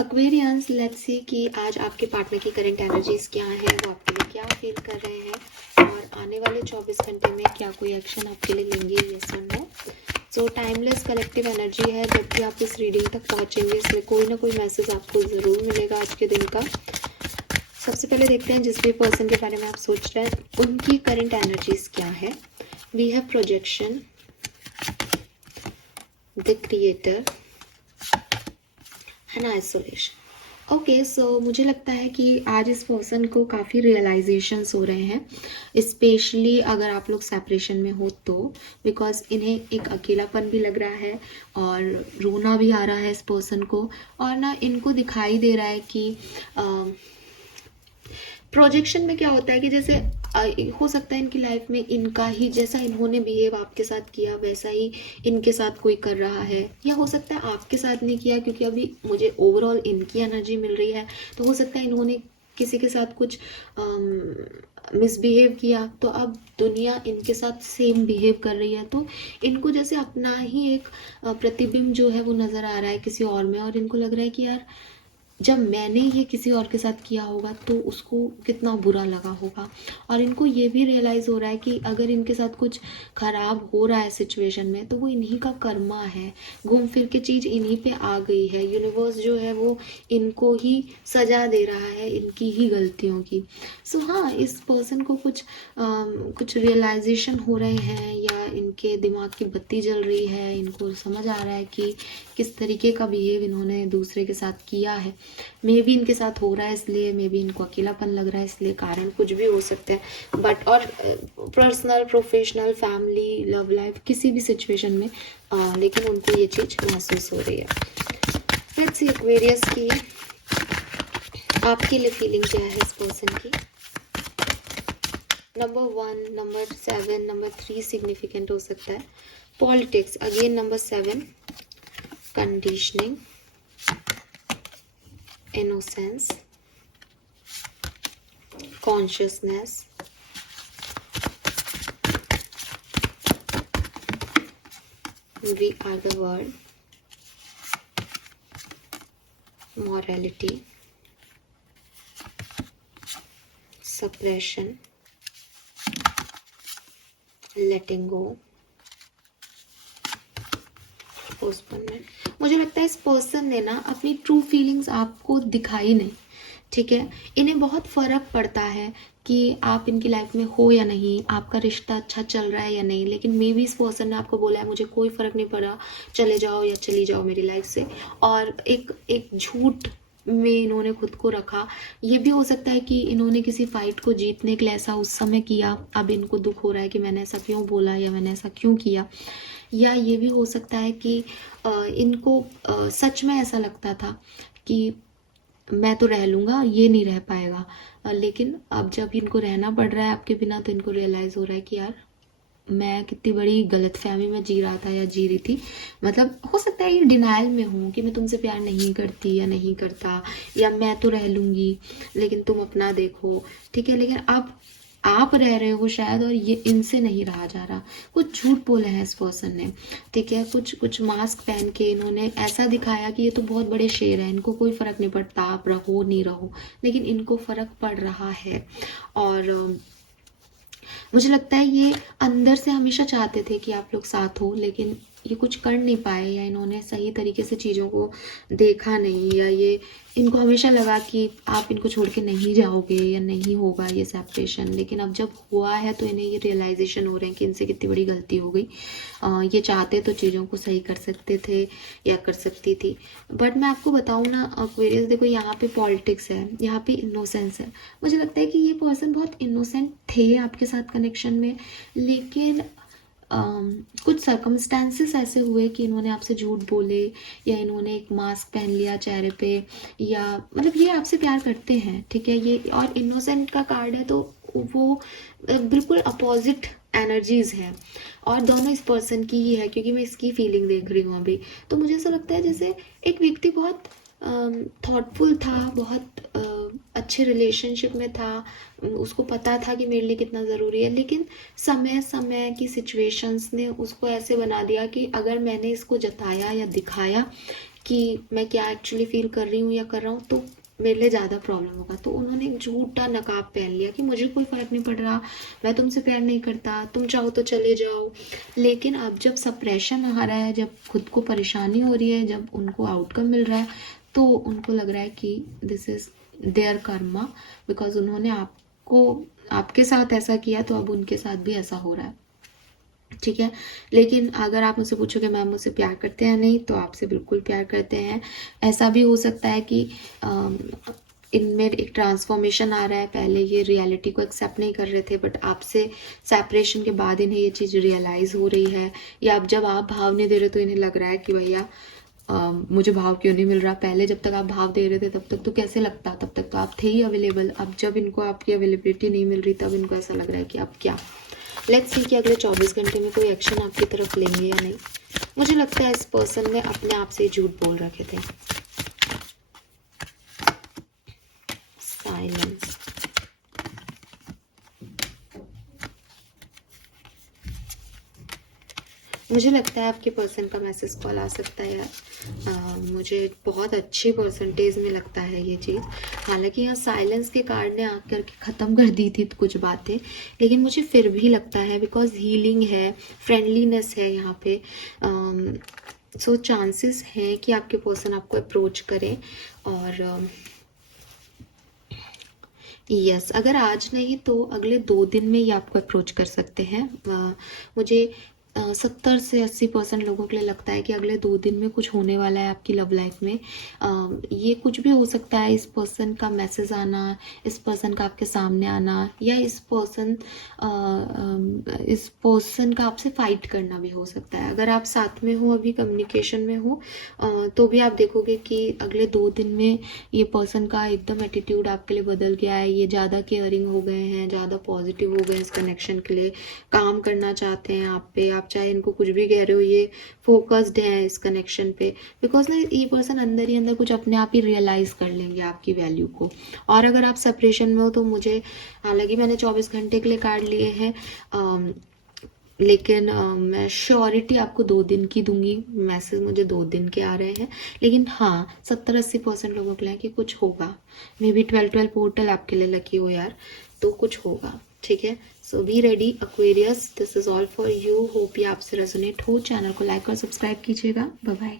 Aquarians, let's see कि आज आपके पार्टनर की करंट एनर्जीज क्या है, वो आपके लिए क्या फील कर रहे हैं और आने वाले 24 घंटे में क्या कोई एक्शन आपके लिए लेंगे, यस और नो। सो टाइमलेस कलेक्टिव एनर्जी है। जब भी आप इस रीडिंग तक पहुंचेंगे इसमें कोई ना कोई मैसेज आपको ज़रूर मिलेगा आज के दिन का। सबसे पहले देखते हैं जिस भी पर्सन के बारे में आप सोच रहे हैं उनकी करंट एनर्जीज क्या है। We have projection, the creator and isolation. Okay, so मुझे लगता है कि आज इस पर्सन को काफ़ी रियलाइजेशंस हो रहे हैं, स्पेशली अगर आप लोग सेपरेशन में हो तो, बिकॉज इन्हें एक अकेलापन भी लग रहा है और रोना भी आ रहा है इस पर्सन को। और ना इनको दिखाई दे रहा है कि प्रोजेक्शन में क्या होता है कि जैसे हो सकता है इनकी लाइफ में इनका ही जैसा इन्होंने बिहेव आपके साथ किया वैसा ही इनके साथ कोई कर रहा है, या हो सकता है आपके साथ नहीं किया, क्योंकि अभी मुझे ओवरऑल इनकी एनर्जी मिल रही है। तो हो सकता है इन्होंने किसी के साथ कुछ मिसबिहेव किया, तो अब दुनिया इनके साथ सेम बिहेव कर रही है। तो इनको जैसे अपना ही एक प्रतिबिंब जो है वो नज़र आ रहा है किसी और में, और इनको लग रहा है कि यार जब मैंने ये किसी और के साथ किया होगा तो उसको कितना बुरा लगा होगा। और इनको ये भी रियलाइज़ हो रहा है कि अगर इनके साथ कुछ ख़राब हो रहा है सिचुएशन में तो वो इन्हीं का कर्मा है, घूम फिर के चीज़ इन्हीं पे आ गई है। यूनिवर्स जो है वो इनको ही सजा दे रहा है इनकी ही गलतियों की। सो हाँ, इस पर्सन को कुछ रियलाइजेशन हो रहे हैं, या इनके दिमाग की बत्ती जल रही है, इनको समझ आ रहा है कि किस तरीके का बिहेव इन्होंने दूसरे के साथ किया है। मे बी इनके साथ हो रहा है इसलिए, मे बी इनको अकेलापन लग रहा है इसलिए, कारण कुछ भी हो सकता है। बट और personal, professional, family, love life, किसी भी सिचुएशन में लेकिन उनको ये चीज़ महसूस हो रही है। लेट्स सी एक्वेरियस की आपके लिए फीलिंग क्या है इस पर्सन की। नंबर 1, नंबर 7, नंबर 3 सिग्निफिकेंट हो सकता है। Politics, again number 7, conditioning, innocence, consciousness, we are the world, morality, suppression, letting go, postponement. मुझे लगता है इस पर्सन ने ना अपनी ट्रू फीलिंग्स आपको दिखाई नहीं, ठीक है। इन्हें बहुत फ़र्क पड़ता है कि आप इनकी लाइफ में हो या नहीं, आपका रिश्ता अच्छा चल रहा है या नहीं, लेकिन मे बी इस पर्सन ने आपको बोला है मुझे कोई फ़र्क नहीं पड़ा, चले जाओ या चली जाओ मेरी लाइफ से। और एक झूठ में इन्होंने खुद को रखा। ये भी हो सकता है कि इन्होंने किसी फाइट को जीतने के लिए ऐसा उस समय किया, अब इनको दुख हो रहा है कि मैंने ऐसा क्यों बोला या मैंने ऐसा क्यों किया। या ये भी हो सकता है कि इनको सच में ऐसा लगता था कि मैं तो रह लूँगा, ये नहीं रह पाएगा, लेकिन अब जब इनको रहना पड़ रहा है आपके बिना तो इनको रियलाइज़ हो रहा है कि यार मैं कितनी बड़ी गलतफहमी में जी रहा था या जी रही थी। मतलब हो सकता है ये डिनायल में हूँ कि मैं तुमसे प्यार नहीं करती या नहीं करता, या मैं तो रह लूँगी लेकिन तुम अपना देखो, ठीक है। लेकिन अब आप रह रहे हो शायद, और ये इनसे नहीं रहा जा रहा। कुछ झूठ बोले हैं इस पर्सन ने, ठीक है। कुछ मास्क पहन के इन्होंने ऐसा दिखाया कि ये तो बहुत बड़े शेर हैं, इनको कोई फ़र्क नहीं पड़ता आप रहो नहीं रहो, लेकिन इनको फ़र्क पड़ रहा है। और मुझे लगता है ये अंदर से हमेशा चाहते थे कि आप लोग साथ हो, लेकिन ये कुछ कर नहीं पाए, या इन्होंने सही तरीके से चीज़ों को देखा नहीं, या ये इनको हमेशा लगा कि आप इनको छोड़ के नहीं जाओगे या नहीं होगा ये सेपरेशन। लेकिन अब जब हुआ है तो इन्हें ये रियलाइजेशन हो रहे हैं कि इनसे कितनी बड़ी गलती हो गई। ये चाहते तो चीज़ों को सही कर सकते थे या कर सकती थी। बट मैं आपको बताऊँ ना एक्वेरियस, देखो यहाँ पे पॉलिटिक्स है, यहाँ पे इनोसेंस है। मुझे लगता है कि ये पर्सन बहुत इनोसेंट थे आपके साथ कनेक्शन में, लेकिन कुछ सर्कमस्टांसेस ऐसे हुए कि इन्होंने आपसे झूठ बोले, या इन्होंने एक मास्क पहन लिया चेहरे पे, या मतलब ये आपसे प्यार करते हैं, ठीक है। ये और इनोसेंट का कार्ड है तो वो बिल्कुल अपोजिट एनर्जीज है, और दोनों इस पर्सन की ही है, क्योंकि मैं इसकी फीलिंग देख रही हूँ अभी। तो मुझे ऐसा लगता है जैसे एक व्यक्ति बहुत थॉटफुल था, बहुत अच्छे रिलेशनशिप में था, उसको पता था कि मेरे लिए कितना ज़रूरी है, लेकिन समय समय की सिचुएशंस ने उसको ऐसे बना दिया कि अगर मैंने इसको जताया या दिखाया कि मैं क्या एक्चुअली फील कर रही हूँ या कर रहा हूँ, तो मेरे लिए ज़्यादा प्रॉब्लम होगा। तो उन्होंने एक झूठा नकाब पहन लिया कि मुझे कोई फ़र्क नहीं पड़ रहा, मैं तुमसे प्यार नहीं करता, तुम चाहो तो चले जाओ। लेकिन अब जब सप्रेशन आ रहा है, जब खुद को परेशानी हो रही है, जब उनको आउटकम मिल रहा है, तो उनको लग रहा है कि this is their karma, because उन्होंने आपको आपके साथ ऐसा किया, तो अब उनके साथ भी ऐसा हो रहा है। ठीक है, लेकिन अगर आप मुझसे पूछोगे मैम मुझसे प्यार करते हैं नहीं, तो आपसे बिल्कुल प्यार करते हैं। ऐसा भी हो सकता है कि इनमें एक ट्रांसफॉर्मेशन आ रहा है। पहले ये रियलिटी को एक्सेप्ट नहीं कर रहे थे, बट आपसे सेपरेशन के बाद इन्हें ये चीज़ रियलाइज़ हो रही है, या अब जब आप भाव नहीं दे रहे तो इन्हें लग रहा है कि भैया मुझे भाव क्यों नहीं मिल रहा। पहले जब तक आप भाव दे रहे थे तब तक तो कैसे लगता, तब तक तो आप थे ही अवेलेबल। अब जब इनको आपकी अवेलेबिलिटी नहीं मिल रही, तब इनको ऐसा लग रहा है कि अब क्या। लेट्स सी कि अगले 24 घंटे में कोई एक्शन आपकी तरफ लेंगे या नहीं। मुझे लगता है इस पर्सन ने अपने आप से झूठ बोल रखे थे। साइलेंस। मुझे लगता है आपके पर्सन का मैसेज कॉल आ सकता है यार। मुझे बहुत अच्छी परसेंटेज में लगता है ये चीज़। हालांकि यहाँ साइलेंस के कार्ड ने आकर के ख़त्म कर दी थी कुछ बातें, लेकिन मुझे फिर भी लगता है बिकॉज हीलिंग है, फ्रेंडलीनेस है यहाँ पे। सो चांसेस हैं कि आपके पर्सन आपको अप्रोच करें। और यस, अगर आज नहीं तो अगले 2 दिन में ये आपको अप्रोच कर सकते हैं। मुझे 70 से 80% लोगों के लिए लगता है कि अगले 2 दिन में कुछ होने वाला है आपकी लव लाइफ में। ये कुछ भी हो सकता है, इस पर्सन का मैसेज आना, इस पर्सन का आपके सामने आना, या इस पर्सन का आपसे फाइट करना भी हो सकता है। अगर आप साथ में हो, अभी कम्युनिकेशन में हो, तो भी आप देखोगे कि अगले 2 दिन में ये पर्सन का एकदम एटीट्यूड आपके लिए बदल गया है। ये ज़्यादा केयरिंग हो गए हैं, ज़्यादा पॉजिटिव हो गए इस कनेक्शन के लिए, काम करना चाहते हैं आप पे। आप चाहे इनको कुछ भी कह रहे हो, ये फोकस्ड हैं इस कनेक्शन पे, बिकॉज ना ये पर्सन अंदर ही अंदर कुछ अपने आप ही रियलाइज़ कर लेंगे आपकी वैल्यू को। और अगर आप सेपरेशन में हो तो मुझे, हालांकि मैंने 24 घंटे के लिए कार्ड लिए हैं, लेकिन मैं श्योरिटी आपको 2 दिन की दूंगी। मैसेज मुझे 2 दिन के आ रहे हैं, लेकिन हाँ 70-80% लोगों के लिए कि कुछ होगा। मे बी 12 पोर्टल आपके लिए लकी हो यार, तो कुछ होगा। ठीक है, so be ready Aquarius, this is all for you. Hope ये आपसे रेजोनेट हो। चैनल को लाइक और सब्सक्राइब कीजिएगा। Bye bye.